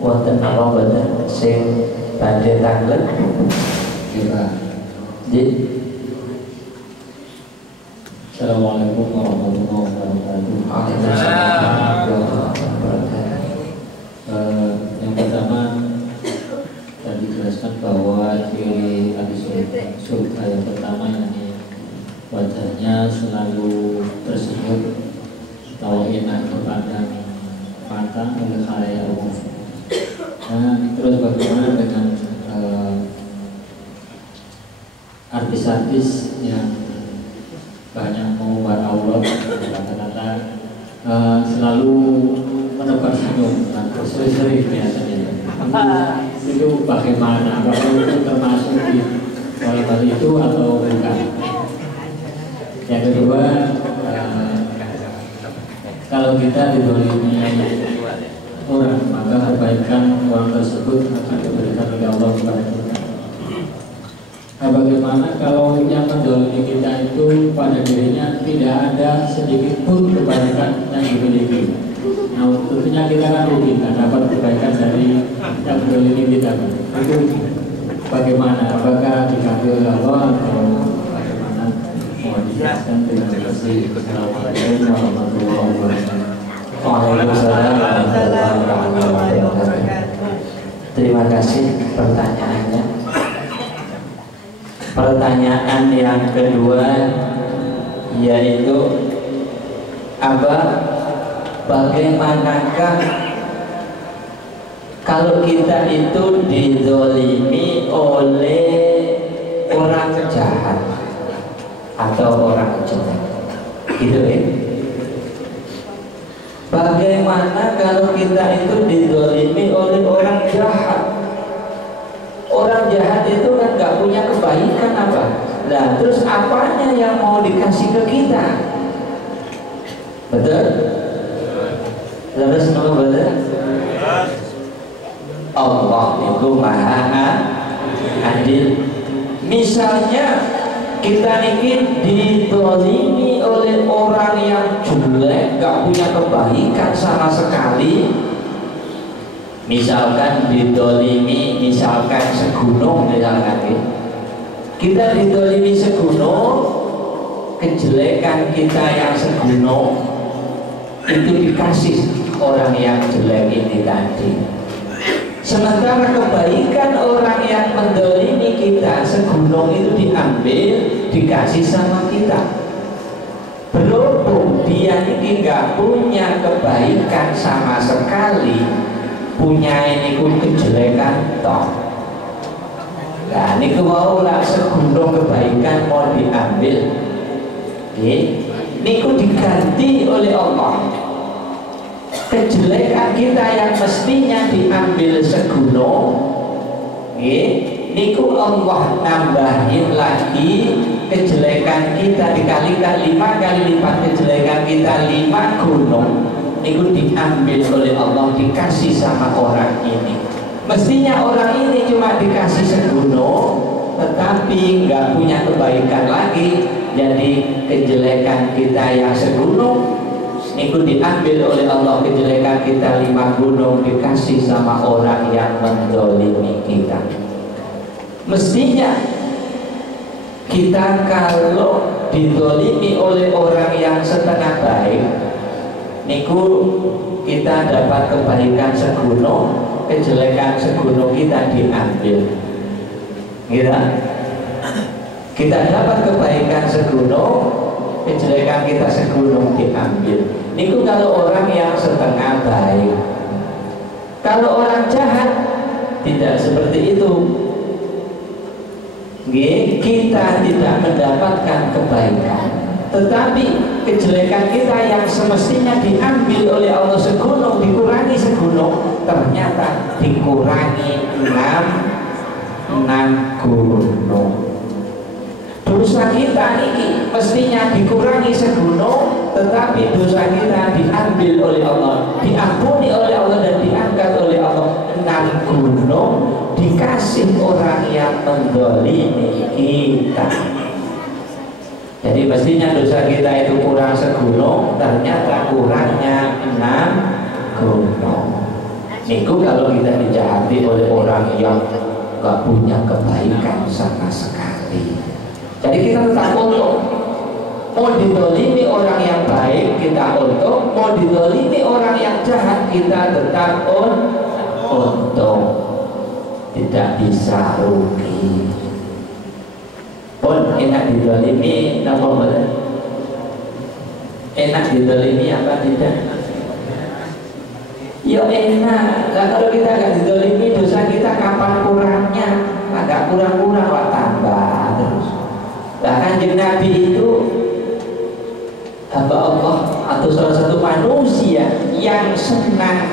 wonten apa boten sing badhe tanglet Kita. nggih. Assalamualaikum warahmatullahi wabarakatuh. Yang pertama tadi dijelaskan bahwa ciri ahli surga yang pertama yakni wajahnya selalu tersenyum atau enak terpandang mata oleh khalayak umum. Nah, terus bagaimana dengan artis-artis yang banyak mengumbar Allah, kata-kata selalu menebar senyum dan berseri-seri biasanya. Itu bagaimana? Apakah itu termasuk di hal itu atau bukan? Yang kedua, kalau kita didolimi orang, maka kebaikan orang tersebut akan diberikan oleh Allah kepada kita. Nah, bagaimana kalau yang mendolimi kita itu pada dirinya tidak ada sedikit pun kebaikan yang dimiliki? Nah, tentunya kita kan rugi, tidak dapat kebaikan dari yang mendolimi kita. Itu bagaimana? Apakah diambil oleh Allah atau bagaimana? Mohon dijelaskan. Terima kasih. Assalamualaikum warahmatullahi wabarakatuh. Waalaikumsalam warahmatullahi wabarakatuh. Terima kasih pertanyaannya. Pertanyaan yang kedua yaitu apa? Bagaimanakah kalau kita itu dizolimi oleh orang jahat atau orang jelek, gitu ya? Bagaimana kalau kita itu dizolimi oleh orang jahat? Orang jahat itu kan gak punya kebaikan apa? Nah, terus apanya yang mau dikasih ke kita? Betul? Terus mau betul? Allah itu maha adil. Misalnya kita ini dizalimi oleh orang yang jelek, gak punya kebaikan sama sekali. Misalkan didolimi, misalkan segunung, misalkan kita didolimi segunung, kejelekan kita yang segunung itu dikasih orang yang jelek ini tadi. Sementara kebaikan orang yang mendolimi kita segunung itu diambil, dikasih sama kita. Berhubung dia ini nggak punya kebaikan sama sekali, punya ini pun kejelekan toh. Nah, ini mau lah segunung kebaikan mau diambil, ini diganti oleh Allah. Kejelekan kita yang mestinya diambil segunung, niku Allah nambahin lagi kejelekan kita dikalikan 5 kali lipat kejelekan kita 5 gunung. Itu diambil oleh Allah, dikasih sama orang ini. Mestinya orang ini cuma dikasih segunung, tetapi nggak punya kebaikan lagi. Jadi kejelekan kita yang segunung itu diambil oleh Allah, kejelekan kita 5 gunung dikasih sama orang yang menzalimi kita. Mestinya kita kalau dizalimi oleh orang yang setengah baik, niku kita dapat kebaikan segunung, kejelekan segunung kita diambil. Kita dapat kebaikan segunung, kejelekan kita segunung diambil. Niku kalau orang yang setengah baik. Kalau orang jahat tidak seperti itu. Kita tidak mendapatkan kebaikan, tetapi kejelekan kita yang semestinya diambil oleh Allah segunung, dikurangi segunung, ternyata dikurangi 6 gunung. Dosa kita ini mestinya dikurangi segunung, tetapi dosa kita diambil oleh Allah, diampuni oleh Allah dan diangkat oleh Allah 6 gunung, dikasih orang yang menzalimi kita. Jadi mestinya dosa kita itu kurang segunung, ternyata kurangnya 6 gunung. Niku kalau kita dijahati oleh orang yang gak punya kebaikan sama sekali. Jadi kita tetap untung. Mau didolimi orang yang baik kita untung, mau didolimi orang yang jahat kita tetap untung. Tidak bisa rugi. Pun enak didolimi, apa boleh? Enak didolimi apa tidak? Ya enak. Nah, kalau kita gak didolimi, dosa kita kapan kurangnya? Agak kurang-kurang, wah tambah terus. Bahkan Nabi itu hamba Allah atau salah satu manusia yang senang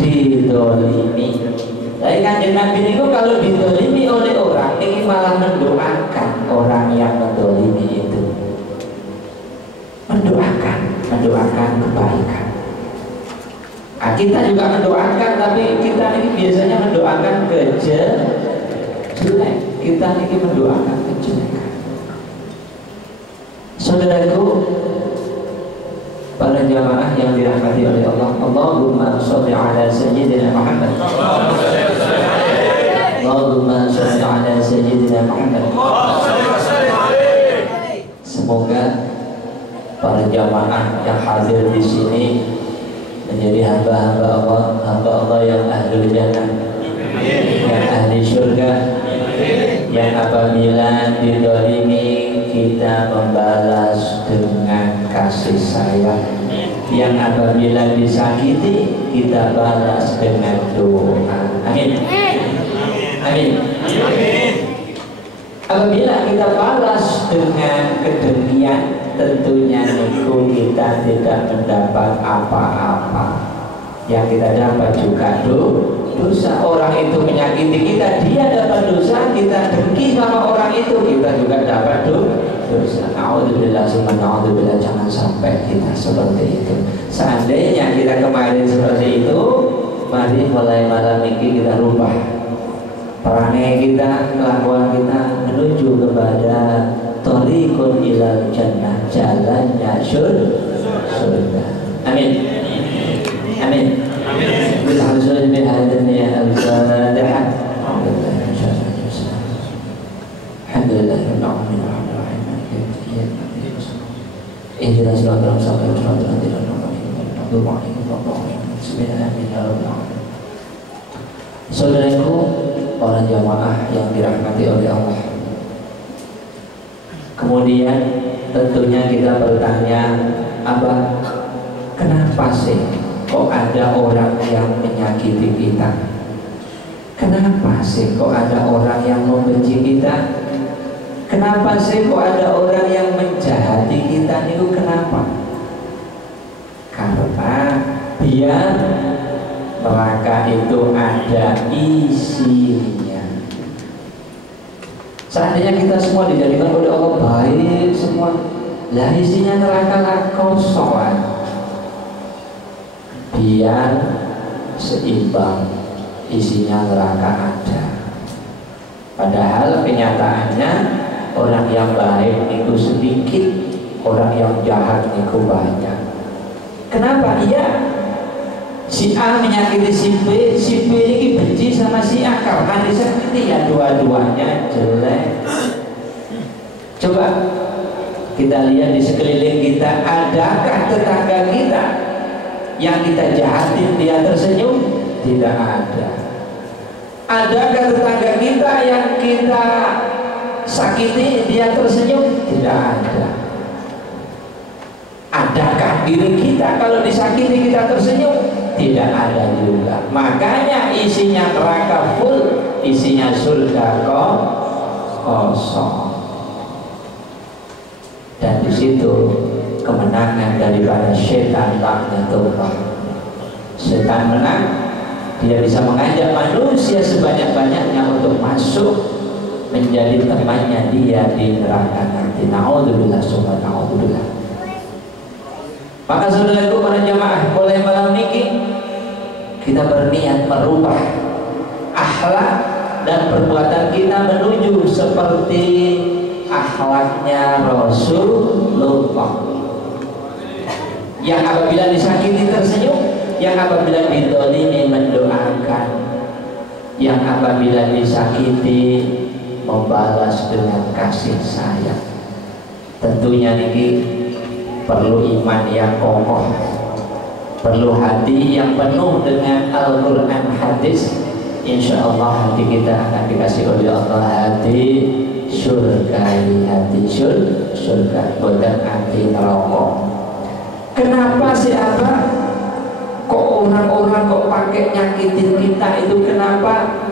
didolimi. Tapi kanjeng Nabi itu kalau didolimi oleh orang ini malah mendoakan orang yang mendolimi itu, mendoakan kebaikan. Nah, kita juga mendoakan, tapi kita ini biasanya mendoakan jelek. Kita ini mendoakan kejelekan. Saudaraku, para jamaah yang dirahmati oleh Allah, Allahumma sholli ala sayyidina Muhammad. Allahumma sholli ala sayyidina Muhammad. Semoga para jamaah yang hadir di sini menjadi hamba-hamba Allah yang ahli jannah, yang ahli surga, yang apabila didolimi kita membalas dengan kasih sayang, yang apabila disakiti kita balas dengan doa. Amin. Amin. Apabila kita balas dengan kedengkian, tentunya niku kita tidak mendapat apa-apa. Yang kita dapat juga dosa. Orang itu menyakiti kita, dia dapat dosa. Kita dengki sama orang itu, kita juga dapat dosa. Na'udzubillah, na'udzubillah, jangan sampai kita seperti itu. Seandainya kita kemarin seperti itu, mari mulai malam ini kita rubah perangai kita, kelakuan kita menuju kepada thoriqun ilal jannah, jalannya surga. Amin. Amin. Alhamdulillah bihadaniya al-Fatihah. Alhamdulillah rabbil alamin arrahmanir rahim. Ihdinas siratal mustaqim siratal ladzina an'amta alaihim. Bismillahirrahmanirrahim. Saudaraku, para jamaah yang dirahmati oleh Allah. Kemudian tentunya kita bertanya, kenapa sih kok ada orang yang menyakiti kita? Kenapa sih kok ada orang yang membenci kita? Kenapa sih kok ada orang yang menjahati kita? Itu kenapa? Karena biar neraka itu ada isinya. Seandainya kita semua dijadikan oleh Allah baik semua, lah isinya neraka lah kosong. Biar seimbang, isinya neraka ada. Padahal kenyataannya orang yang baik itu sedikit, orang yang jahat itu banyak. Kenapa? Iya, si A menyakiti si B ini benci sama si A karena disakiti, ya dua-duanya jelek. Coba kita lihat di sekeliling kita, adakah tetangga kita yang kita jahatin dia tersenyum? Tidak ada. Adakah tetangga kita yang kita sakiti dia tersenyum? Tidak ada. Adakah diri kita kalau disakiti kita tersenyum? Tidak ada juga. Makanya isinya neraka full, isinya surga kosong. Dan di situ kemenangan daripada setan laknatullah. Setan menang, dia bisa mengajak manusia sebanyak-banyaknya untuk masuk menjadi temannya dia di neraka nanti. Na'udzubillah, summa na'udzubillah. Maka saudaraku para jamaah, mulai malam ini kita berniat merubah akhlak dan perbuatan kita menuju seperti akhlaknya Rasulullah, yang apabila disakiti tersenyum, yang apabila dizalimi mendoakan, yang apabila disakiti membalas dengan kasih sayang. Tentunya ini perlu iman yang kokoh, perlu hati yang penuh dengan Al-Quran hadis. Insya Allah hati kita akan dikasih oleh Allah hati surga, hati surga, bukan hati neraka. Kenapa sih apa? Kok orang-orang kok pakai nyakitin kita itu kenapa?